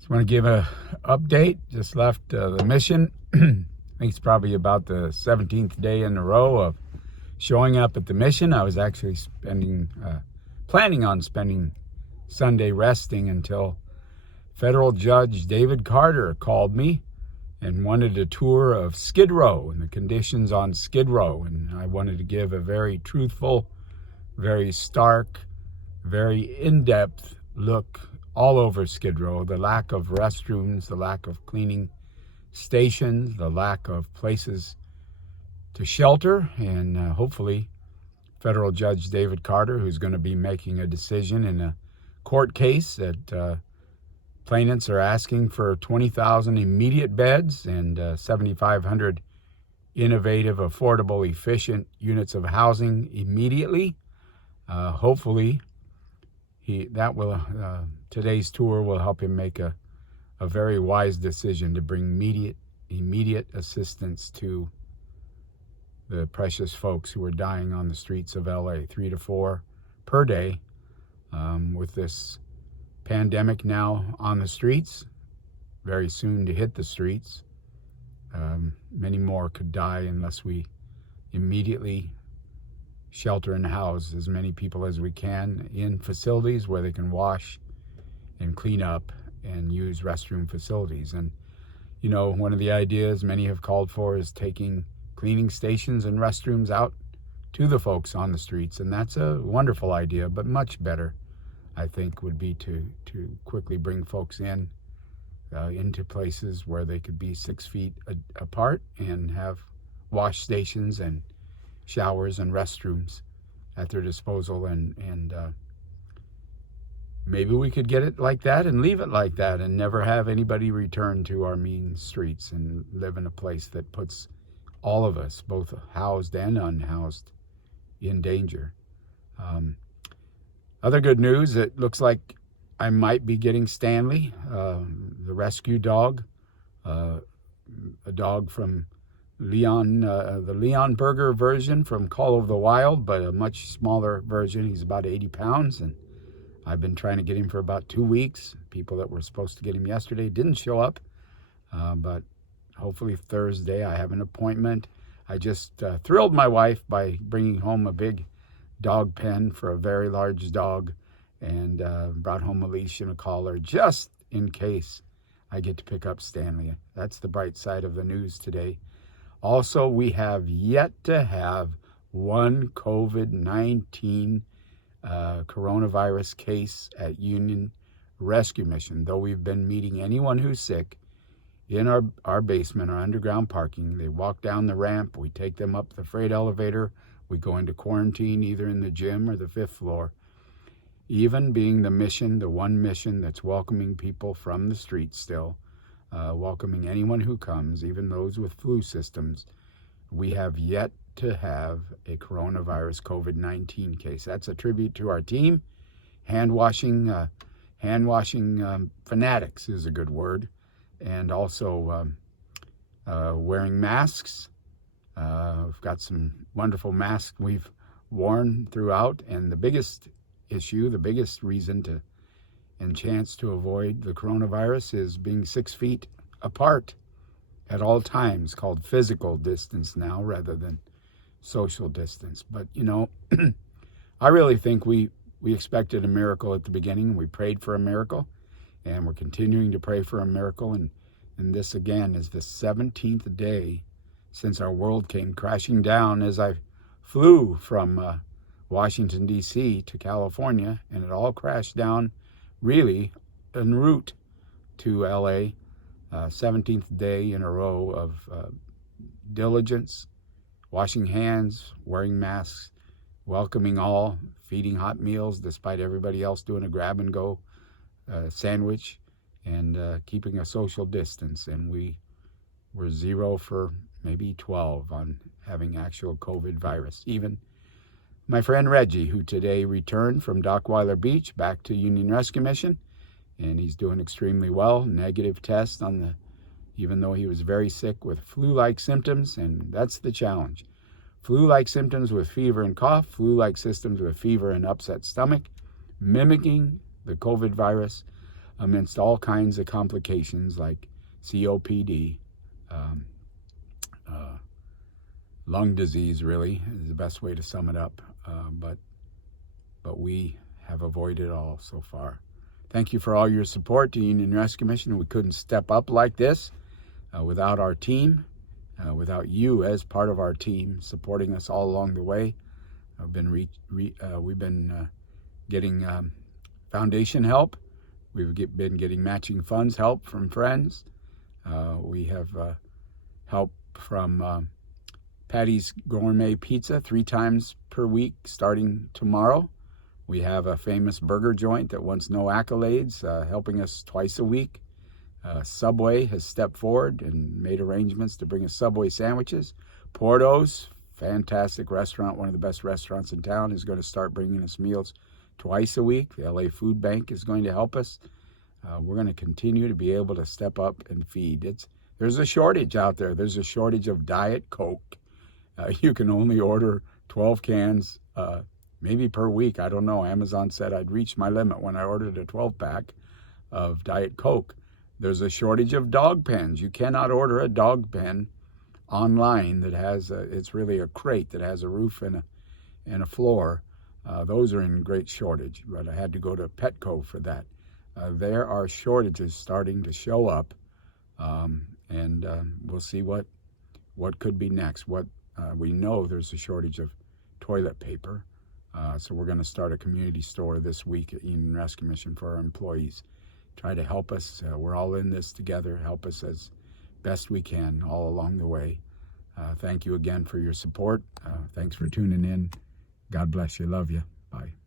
Just want to give a update. Just left the mission. I think it's probably about the 17th day in a row of showing up at the mission. I was actually planning on spending Sunday resting until federal judge David Carter called me and wanted a tour of Skid Row and the conditions on Skid Row. And I wanted to give a very truthful, very stark, very in-depth look all over Skid Row. The lack of restrooms, the lack of cleaning stations, the lack of places to shelter, and hopefully federal judge David Carter, who's going to be making a decision in a court case that plaintiffs are asking for 20,000 immediate beds and 7,500 innovative, affordable, efficient units of housing immediately. Hopefully, today's tour will help him make a very wise decision to bring immediate assistance to the precious folks who are dying on the streets of LA, 3 to 4 per day, with this pandemic now on the streets, very soon to hit the streets. Many more could die unless we immediately shelter and house as many people as we can in facilities where they can wash and clean up and use restroom facilities. And, you know, one of the ideas many have called for is taking cleaning stations and restrooms out to the folks on the streets. And that's a wonderful idea, but much better, I think, would be to quickly bring folks into places where they could be 6 feet apart and have wash stations and showers and restrooms at their disposal, and maybe we could get it like that and leave it like that and never have anybody return to our mean streets and live in a place that puts all of us, both housed and unhoused, in danger. Other good news, it looks like I might be getting Stanley, the rescue dog, a dog from Leon, the Leon Burger version from Call of the Wild, but a much smaller version. He's about 80 pounds, and I've been trying to get him for about 2 weeks. People that were supposed to get him yesterday didn't show up, but hopefully Thursday I have an appointment. I just thrilled my wife by bringing home a big dog pen for a very large dog, and brought home a leash and a collar just in case I get to pick up Stanley. That's the bright side of the news today. Also, we have yet to have one COVID-19 coronavirus case at Union Rescue Mission, though we've been meeting anyone who's sick in our basement, our underground parking. They walk down the ramp, we take them up the freight elevator, we go into quarantine either in the gym or the 5th floor. Even being the mission, the one mission that's welcoming people from the streets still, welcoming anyone who comes, even those with flu systems, we have yet to have a coronavirus COVID-19 case. That's a tribute to our team. Hand washing fanatics is a good word. And also wearing masks. We've got some wonderful masks we've worn throughout. And the biggest issue, the biggest reason and chance to avoid the coronavirus is being 6 feet apart at all times, called physical distance now rather than social distance. But, you know, I really think we expected a miracle at the beginning. We prayed for a miracle, and we're continuing to pray for a miracle. And this, again, is the 17th day since our world came crashing down as I flew from Washington, D.C. to California, and it all crashed down really en route to L.A., 17th day in a row of diligence, washing hands, wearing masks, welcoming all, feeding hot meals despite everybody else doing a grab-and-go sandwich, and keeping a social distance. And we were 0 for maybe 12 on having actual COVID virus. Even my friend Reggie, who today returned from Dockweiler Beach back to Union Rescue Mission, and he's doing extremely well. Negative test even though he was very sick with flu-like symptoms, and that's the challenge. Flu-like symptoms with fever and cough, flu-like symptoms with fever and upset stomach, mimicking the COVID virus. amidst all kinds of complications like COPD, lung disease really is the best way to sum it up, but we have avoided it all so far. Thank you for all your support to Union Rescue Mission. We couldn't step up like this without our team, without you as part of our team supporting us all along the way. We've been getting foundation help. We've been getting matching funds help from friends. We have help from Patty's Gourmet Pizza 3 times per week starting tomorrow. We have a famous burger joint that wants no accolades, helping us twice a week. Subway has stepped forward and made arrangements to bring us Subway sandwiches. Porto's, fantastic restaurant, one of the best restaurants in town, is going to start bringing us meals twice a week. The LA Food Bank is going to help us. We're going to continue to be able to step up and feed. There's a shortage out there. There's a shortage of Diet Coke. You can only order 12 cans, maybe per week. I don't know. Amazon said I'd reached my limit when I ordered a 12-pack of Diet Coke. There's a shortage of dog pens. You cannot order a dog pen online that has it's really a crate that has a roof and a floor. Those are in great shortage, but I had to go to Petco for that. There are shortages starting to show up, and we'll see what could be next. We know there's a shortage of toilet paper, so we're going to start a community store this week at Union Rescue Mission for our employees. Try to help us. We're all in this together. Help us as best we can all along the way. Thank you again for your support. Thanks for tuning in. God bless you. Love you. Bye.